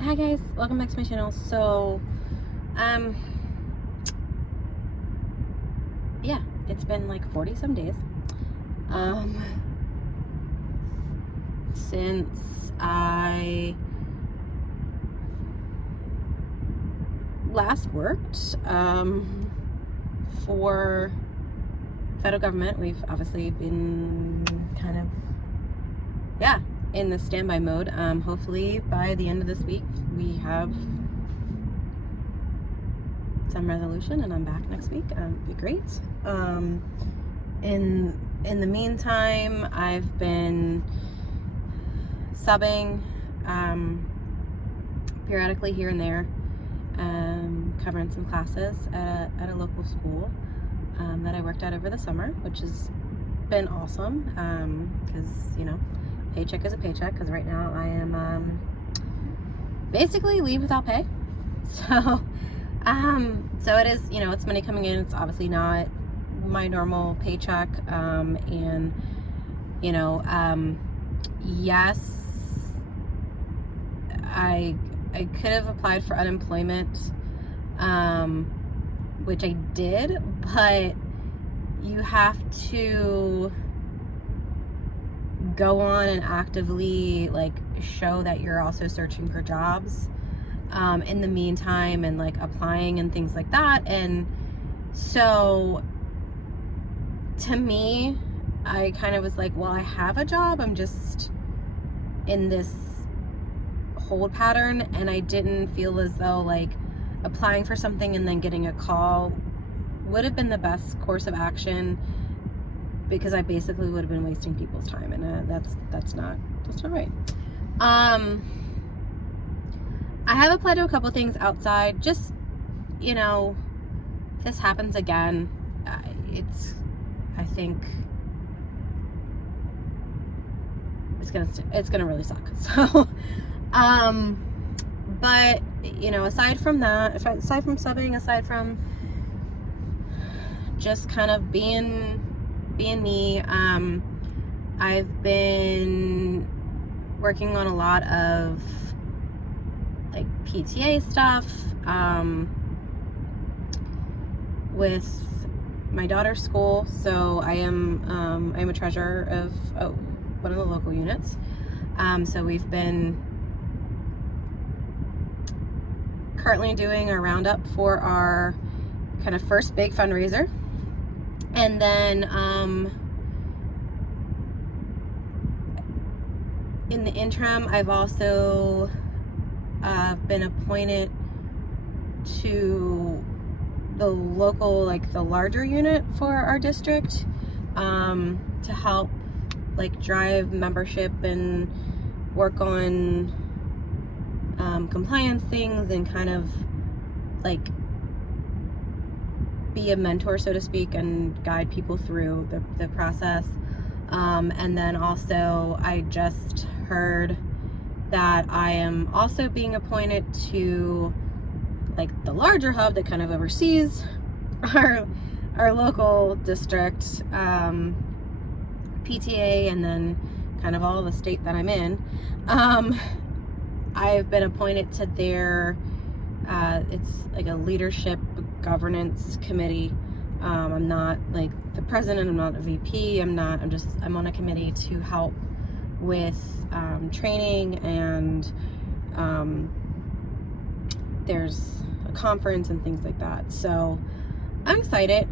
Hi guys, welcome back to my channel. So, yeah, it's been like 40 some days, since I last worked, for federal government. We've obviously been kind of, in the standby mode. Hopefully by the end of this week, we have some resolution and I'm back next week. It'd be great. In the meantime, I've been subbing periodically here and there, covering some classes at a local school that I worked at over the summer, which has been awesome, because paycheck is a paycheck, because right now I am basically leave without pay. So so it is, it's money coming in. It's obviously not my normal paycheck, and yes, I could have applied for unemployment, which I did, but you have to go on and actively show that you're also searching for jobs in the meantime, and applying and things like that. And so to me, I kind of was like, well, I have a job, I'm just in this hold pattern, and I didn't feel as though applying for something and then getting a call would have been the best course of action, because I basically would have been wasting people's time, and that's not right. I have applied to a couple things outside. Just, if this happens again, I think it's gonna really suck. So, but aside from that, aside from subbing, aside from just kind of being me, I've been working on a lot of PTA stuff with my daughter's school. So I'm a treasurer of one of the local units. So we've been currently doing a roundup for our kind of first big fundraiser. And then in the interim, I've also been appointed to the local, the larger unit for our district, to help drive membership and work on compliance things, and kind of be a mentor, so to speak, and guide people through the process. And then also, I just heard that I am also being appointed to the larger hub that kind of oversees our local district, PTA, and then kind of all the state that I'm in. I've been appointed to their it's a leadership governance committee. I'm not the president, I'm not a VP, I'm on a committee to help with training, and there's a conference and things like that. So I'm excited.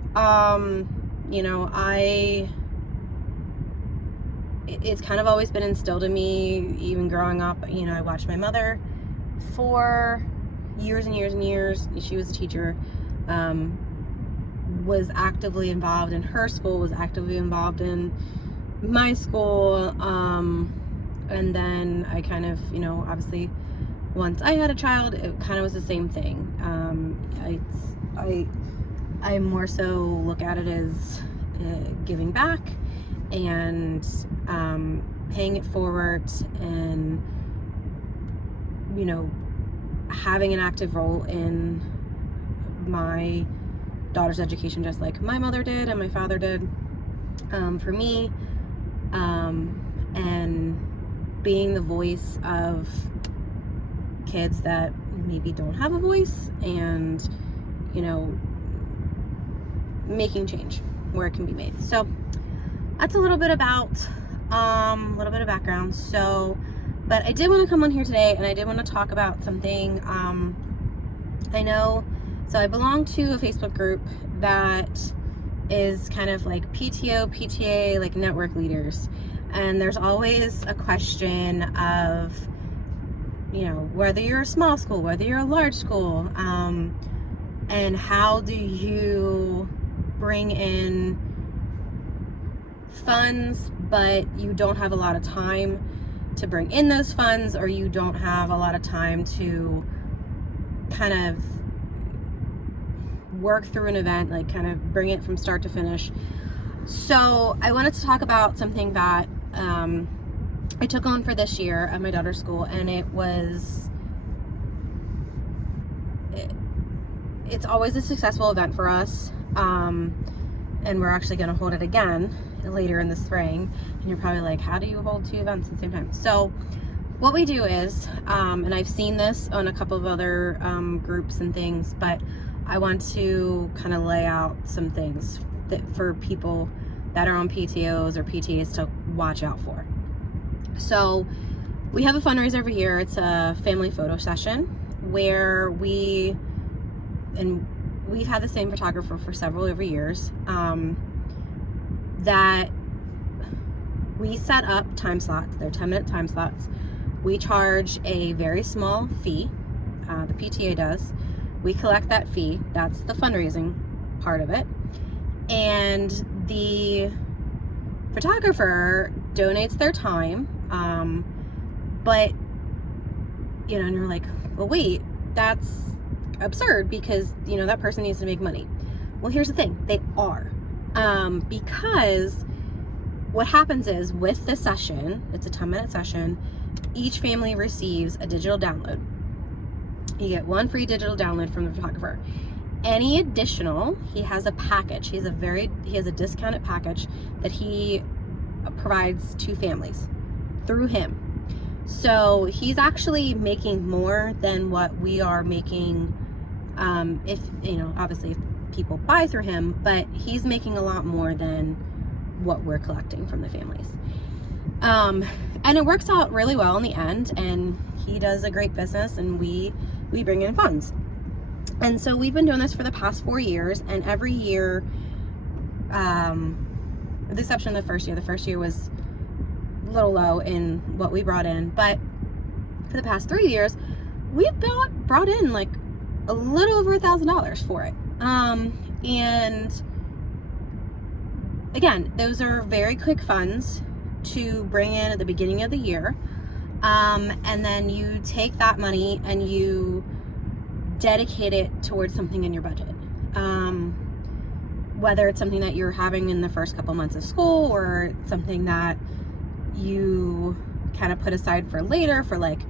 It's kind of always been instilled in me, even growing up. I watched my mother for years and years and years. She was a teacher, was actively involved in her school, was actively involved in my school, and then I kind of, obviously once I had a child, it kind of was the same thing. I more so look at it as giving back, and paying it forward, and having an active role in my daughter's education, just like my mother did and my father did, for me, and being the voice of kids that maybe don't have a voice, and, you know, making change where it can be made. So that's a little bit about, a little bit of background. So, but I did want to come on here today, and I did want to talk about something. I know, so I belong to a Facebook group that is kind of like PTO, PTA, like network leaders. And there's always a question of, you know, whether you're a small school, whether you're a large school, and how do you bring in funds, but you don't have a lot of time to bring in those funds, or you don't have a lot of time to kind of work through an event, like kind of bring it from start to finish. So I wanted to talk about something that I took on for this year at my daughter's school, and it's always a successful event for us, and we're actually going to hold it again later in the spring. And you're probably like, how do you hold 2 events at the same time? So what we do is, and I've seen this on a couple of other groups and things, but I want to kind of lay out some things that for people that are on PTOs or PTAs to watch out for. So we have a fundraiser every year. It's a family photo session where we've had the same photographer for several every years, that we set up time slots. They're 10-minute time slots. We charge a very small fee. The PTA does. We collect that fee. That's the fundraising part of it. And the photographer donates their time. But, you know, and you're like, well, wait, that's absurd, because, you know, that person needs to make money. Well, here's the thing. They are. Because what happens is, with the session, it's a 10-minute session, each family receives a digital download. You get 1 free digital download from the photographer. Any additional, he has a package. He has a discounted package that he provides to families through him. So he's actually making more than what we are making, if, you know, obviously if people buy through him, but he's making a lot more than what we're collecting from the families. And it works out really well in the end, and he does a great business, and we bring in funds. And so we've been doing this for the past 4 years, and every year, with the exception of the first year was a little low in what we brought in, but for the past 3 years, we've brought in like a little over $1,000 for it. And again, those are very quick funds to bring in at the beginning of the year. And then you take that money and you dedicate it towards something in your budget. Whether it's something that you're having in the first couple months of school, or something that you kind of put aside for later, for like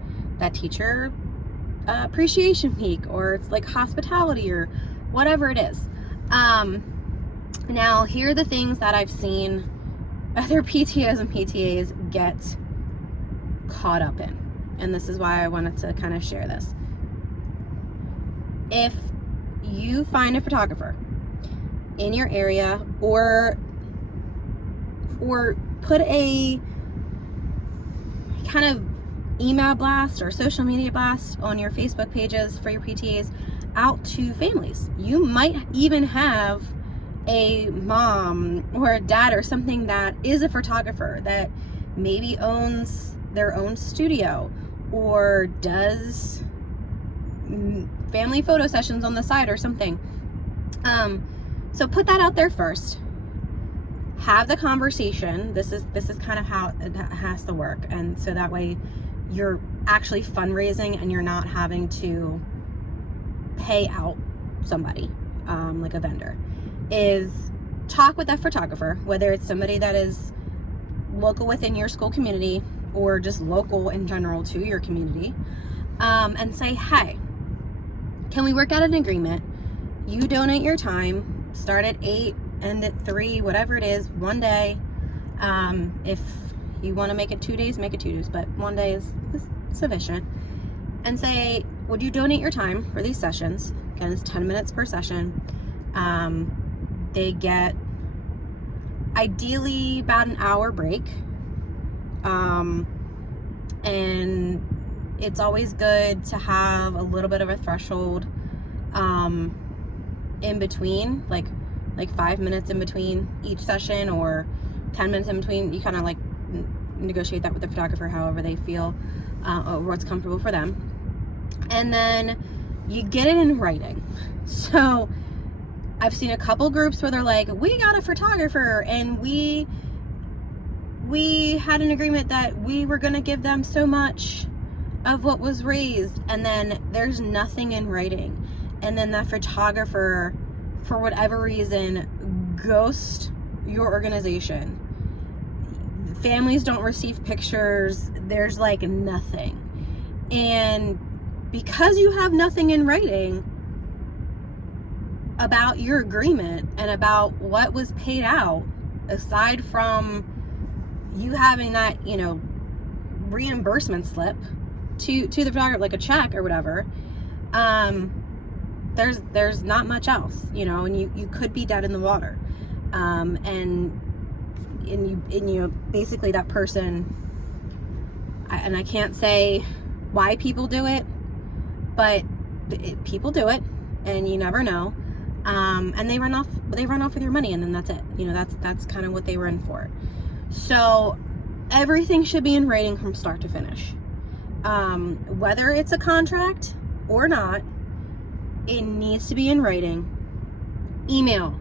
that teacher appreciation week, or it's like hospitality, or whatever it is. Now, here are the things that I've seen other PTOs and PTAs get caught up in, and this is why I wanted to kind of share this. If you find a photographer in your area, or put a kind of email blast or social media blast on your Facebook pages for your PTAs out to families. You might even have a mom or a dad or something that is a photographer that maybe owns their own studio, or does family photo sessions on the side or something. So put that out there first. Have the conversation. This is kind of how it has to work, and so that way you're actually fundraising and you're not having to pay out somebody, like a vendor. Is talk with that photographer, whether it's somebody that is local within your school community, or just local in general to your community, and say, hey, can we work out an agreement? You donate your time, start at 8, end at 3, whatever it is, one day. If you want to make it 2 days, make it 2 days, but one day is sufficient. and say, would you donate your time for these sessions? Again, it's 10 minutes per session. They get ideally about an hour break. And it's always good to have a little bit of a threshold in between, like 5 minutes in between each session, or 10 minutes in between. You kind of like negotiate that with the photographer however they feel, or what's comfortable for them. And then you get it in writing. So I've seen a couple groups where they're like, we got a photographer and we had an agreement that we were going to give them so much of what was raised, and then there's nothing in writing, and then that photographer, for whatever reason, ghosts your organization. Families don't receive pictures. There's like nothing. And because you have nothing in writing about your agreement and about what was paid out, aside from you having that, reimbursement slip to the photographer, like a check or whatever, there's not much else, and you could be dead in the water. And you basically, that person, I can't say why people do it, but people do it, and you never know. And they run off with your money, and then that's it. That's kind of what they were in for. So everything should be in writing from start to finish. Whether it's a contract or not, it needs to be in writing. Email.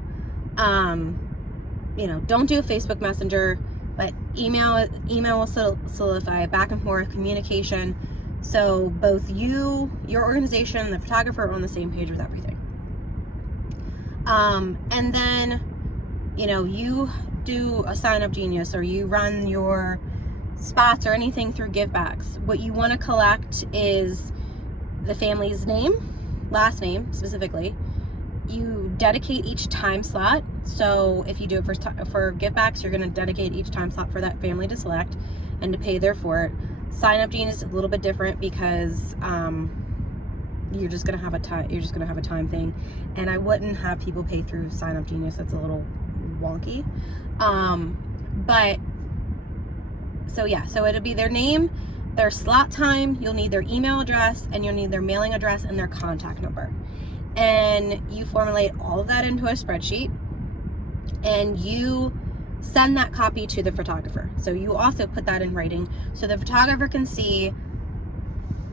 Don't do a Facebook Messenger, but email will solidify back and forth communication. So both you, your organization, and the photographer are on the same page with everything. And then, you do a Sign Up Genius, or you run your spots or anything through givebacks. What you want to collect is the family's name, last name specifically. You dedicate each time slot. So if you do it for givebacks, you're going to dedicate each time slot for that family to select and to pay there for it. Sign Up Genius is a little bit different because you're just going to have a time thing, and I wouldn't have people pay through Sign Up Genius. That's a little wonky. But so it'll be their name, their slot time, you'll need their email address, and you'll need their mailing address and their contact number. And you formulate all of that into a spreadsheet, and you send that copy to the photographer. So you also put that in writing so the photographer can see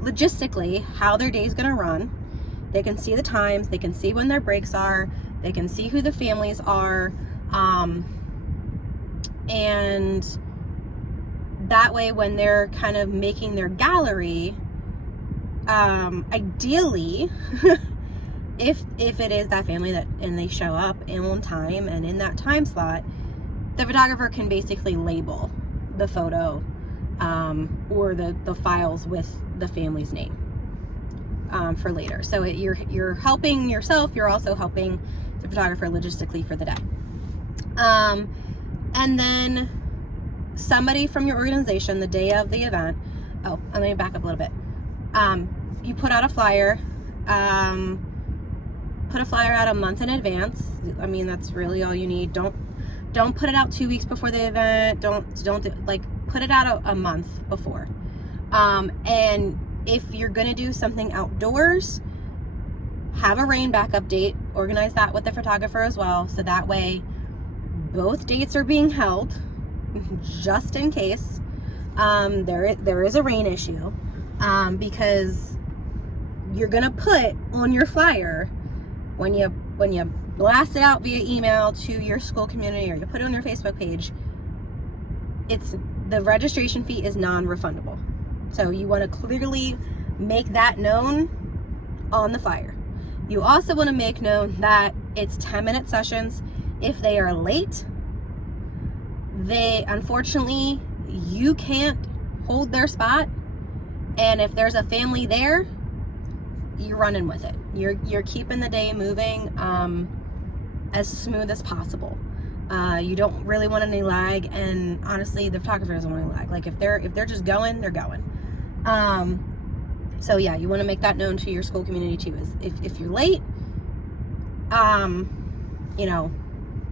logistically how their day is going to run. They can see the times, they can see when their breaks are, they can see who the families are, and that way when they're kind of making their gallery, ideally if it is that family and they show up on time and in that time slot, the photographer can basically label the photo or the files with the family's name for later. So you're helping yourself, you're also helping the photographer logistically for the day. And then somebody from your organization, the day of the event, let me back up a little bit. You put out a flyer, put a flyer out a month in advance. I mean, that's really all you need. Don't put it out 2 weeks before the event. Put it out a month before. And if you're gonna do something outdoors, have a rain backup date. Organize that with the photographer as well, so that way both dates are being held, just in case there is a rain issue, because you're gonna put on your flyer, when you blast it out via email to your school community, or you put it on your Facebook page, the registration fee is non-refundable. So you want to clearly make that known on the flyer. You also want to make known that it's 10-minute sessions. If they are late, unfortunately, you can't hold their spot. And if there's a family there, you're running with it. You're keeping the day moving as smooth as possible. You don't really want any lag, and honestly, the photographer doesn't want any lag. Like if they're just going, they're going. So yeah, you want to make that known to your school community too. Is if you're late, you know,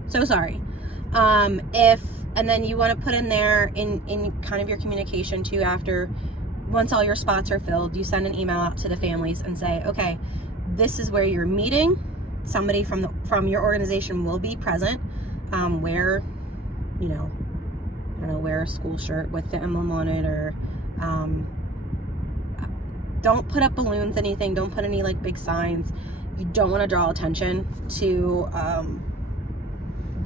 so sorry. And then you want to put in there in kind of your communication too, after, once all your spots are filled, you send an email out to the families and say, okay, this is where you're meeting. Somebody from your organization will be present. Wear, you know, I don't know, wear a school shirt with the emblem on it, or don't put up balloons, anything. Don't put any like big signs. You don't want to draw attention to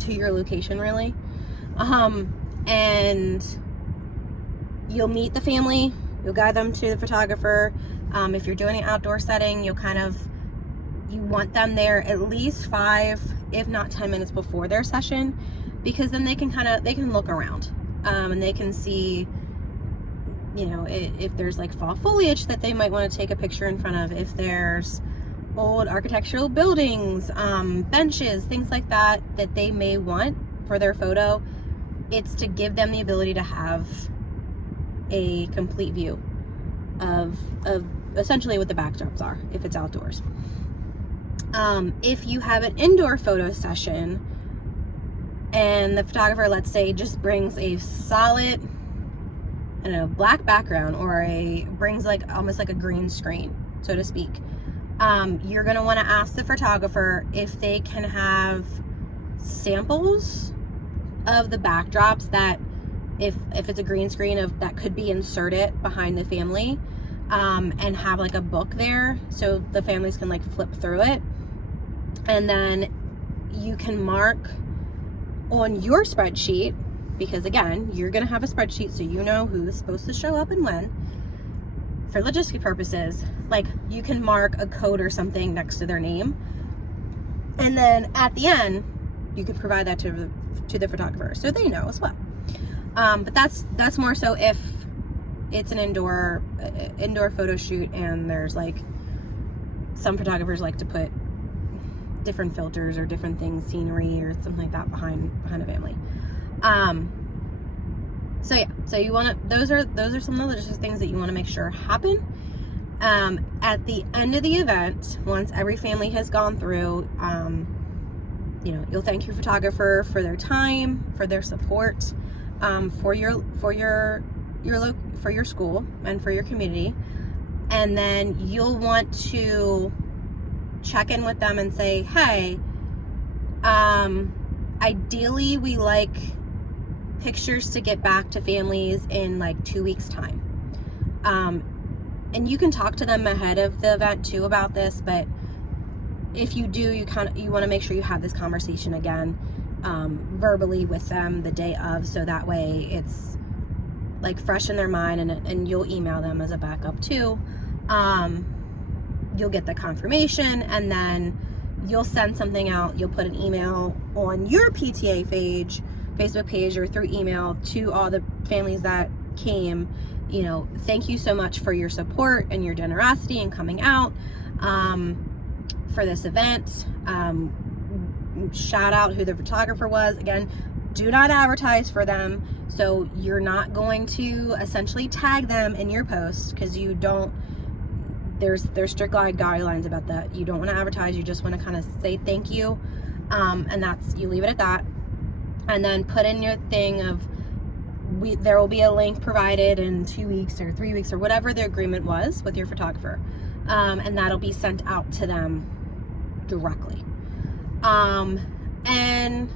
your location, really. And you'll meet the family, you'll guide them to the photographer. If you're doing an outdoor setting, you want them there at least 5, if not 10 minutes before their session, because then they can look around, and they can see, you know, if there's like fall foliage that they might want to take a picture in front of, if there's old architectural buildings, benches, things like that they may want for their photo. It's to give them the ability to have a complete view of essentially what the backdrops are if it's outdoors. If you have an indoor photo session and the photographer, let's say, just brings a solid, I don't know, black background, or brings like almost like a green screen, so to speak, you're going to want to ask the photographer if they can have samples of the backdrops that, if it's a green screen, that could be inserted behind the family, and have like a book there so the families can like flip through it. And then you can mark on your spreadsheet, because again, you're going to have a spreadsheet so you know who's supposed to show up and when, for logistic purposes. Like, you can mark a code or something next to their name, and then at the end you can provide that to the photographer so they know as well. But that's more so if it's an indoor photo shoot, and there's like, some photographers like to put different filters or different things, scenery or something like that behind a family. So yeah, so you want to, those are some of the logistics things that you want to make sure happen. At the end of the event, once every family has gone through, you know, you'll thank your photographer for their time, for their support, for your school and for your community. And then you'll want to check in with them and say, hey, ideally we like pictures to get back to families in like 2 weeks time. And you can talk to them ahead of the event too about this, but if you do, you want to make sure you have this conversation again, verbally with them the day of, so that way it's like fresh in their mind, and you'll email them as a backup too. You'll get the confirmation, and then you'll send something out. You'll put an email on your PTA page, Facebook page, or through email to all the families that came. You know, thank you so much for your support and your generosity in coming out for this event. Shout out who the photographer was. Again, do not advertise for them. So you're not going to essentially tag them in your post, because you don't, there's strict guidelines about that. You don't want to advertise. You just want to kind of say thank you. And you leave it at that. And then put in your thing of, there will be a link provided in 2 weeks or 3 weeks or whatever the agreement was with your photographer. And that'll be sent out to them directly. And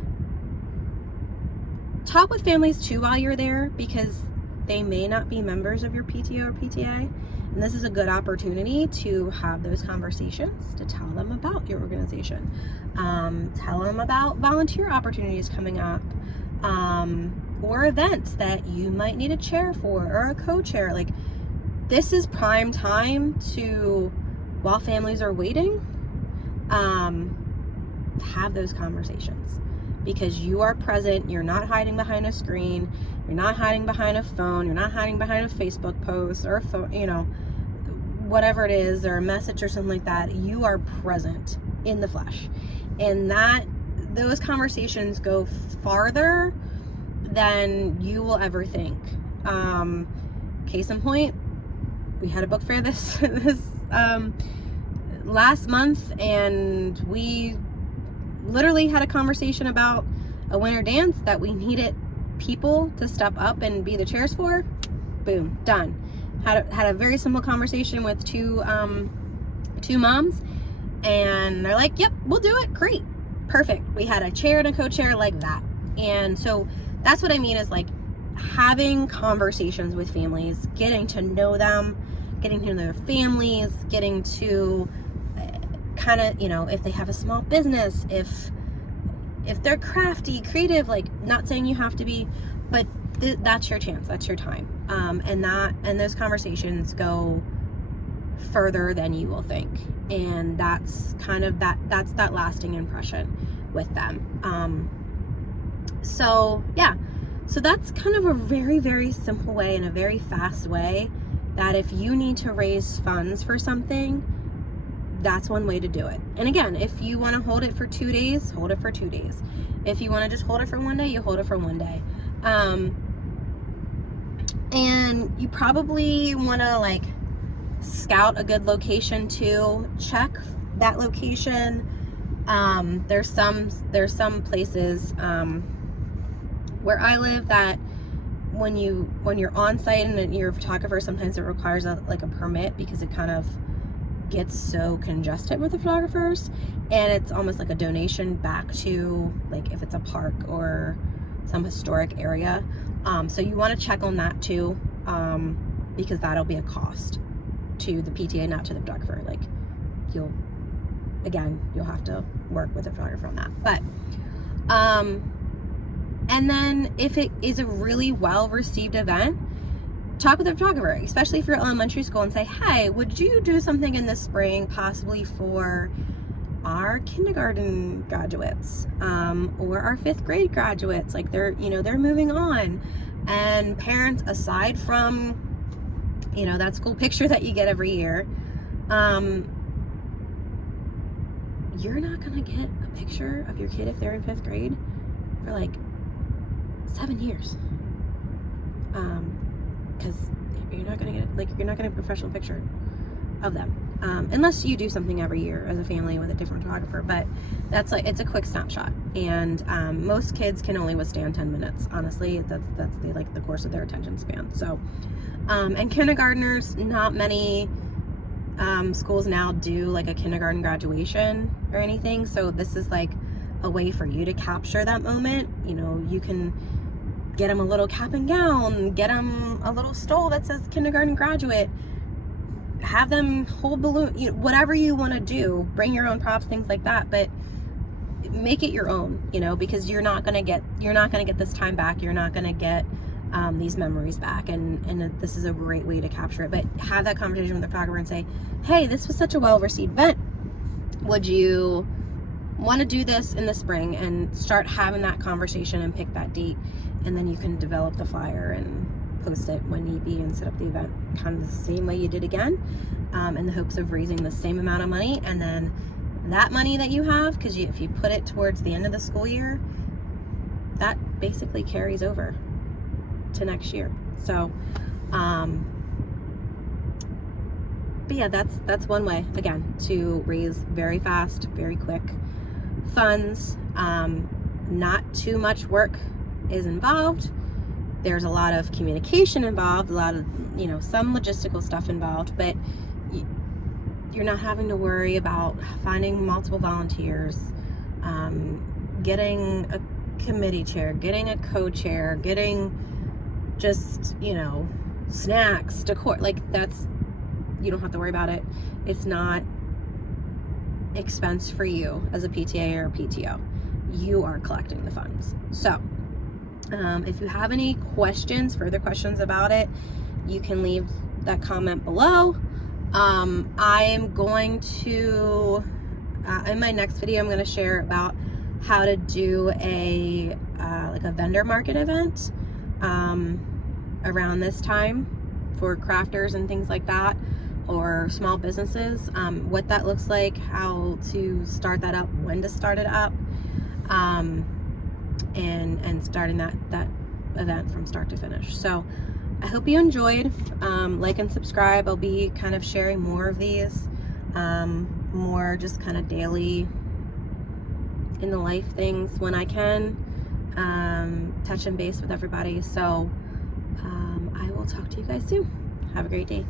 talk with families too while you're there, because they may not be members of your PTO or PTA. And this is a good opportunity to have those conversations, to tell them about your organization. Tell them about volunteer opportunities coming up, or events that you might need a chair for, or a co-chair. Like, this is prime time to, while families are waiting, have those conversations, because you are present. You're not hiding behind a screen. You're not hiding behind a phone. You're not hiding behind a Facebook post or a phone, you know, whatever it is, or a message or something like that. You are present in the flesh, and those conversations go farther than you will ever think. Case in point, we had a book fair this last month, and we literally had a conversation about a winter dance that we needed people to step up and be the chairs for. Boom, done. Had a very simple conversation with two moms, and they're like, yep, we'll do it. Great, perfect. We had a chair and a co-chair like that. And so that's what I mean, is like having conversations with families, getting to know them, getting to know their families, getting to kind of, you know, if they have a small business, if they're crafty, creative, like, not saying you have to be, but that's your chance, that's your time. And those conversations go further than you will think. And that's kind of that's that lasting impression with them. So yeah, so that's kind of a very, very simple way and a very fast way that if you need to raise funds for something, that's one way to do it. And again, if you want to hold it for 2 days, hold it for 2 days. If you want to just hold it for 1 day, you hold it for 1 day. And you probably want to like scout a good location too. Check that location. There's some places where I live that when you're on site and you're a photographer, sometimes it requires a permit, because it kind of gets so congested with the photographers, and it's almost like a donation back to, like, if it's a park or some historic area. So you want to check on that too, because that'll be a cost to the PTA, not to the photographer. Like, you'll have to work with the photographer on that. But and then if it is a really well received event, talk with the photographer, especially if you're elementary school, and say, hey, would you do something in the spring possibly for our kindergarten graduates, or our 5th grade graduates? Like, they're moving on, and parents, aside from, that school picture that you get every year, you're not gonna get a picture of your kid if they're in 5th grade for like 7 years, because you're not gonna get a professional picture of them, unless you do something every year as a family with a different photographer. But that's it's a quick snapshot, and most kids can only withstand 10 minutes. Honestly, that's the course of their attention span. So, and kindergartners, not many schools now do like a kindergarten graduation or anything. So this is like a way for you to capture that moment. You can get them a little cap and gown, get them a little stole that says kindergarten graduate, have them hold balloon, whatever you want to do, bring your own props, things like that, but make it your own, because you're not going to get this time back. You're not going to get these memories back, and this is a great way to capture it. But have that conversation with the photographer and say, hey, this was such a well-received event. Would you want to do this in the spring? And start having that conversation and pick that date, and then you can develop the flyer and post it when need be and set up the event kind of the same way you did again, in the hopes of raising the same amount of money. And then that money that you have, because if you put it towards the end of the school year, that basically carries over to next year. So but yeah, that's one way, again, to raise very fast, very quick funds. Not too much work is involved. There's a lot of communication involved, a lot of some logistical stuff involved, but you're not having to worry about finding multiple volunteers, getting a committee chair, getting a co-chair, getting just snacks, decor. Like, you don't have to worry about it. It's not expense for you as a PTA or a PTO. You are collecting the funds. So if you have any further questions about it, you can leave that comment below. I am going to in my next video, I'm going to share about how to do a vendor market event around this time for crafters and things like that, or small businesses, what that looks like, how to start that up, when to start it up, and starting that event from start to finish. So I hope you enjoyed. Like and subscribe. I'll be kind of sharing more of these, more just kind of daily in the life things when I can, touch and base with everybody. So I will talk to you guys soon. Have a great day.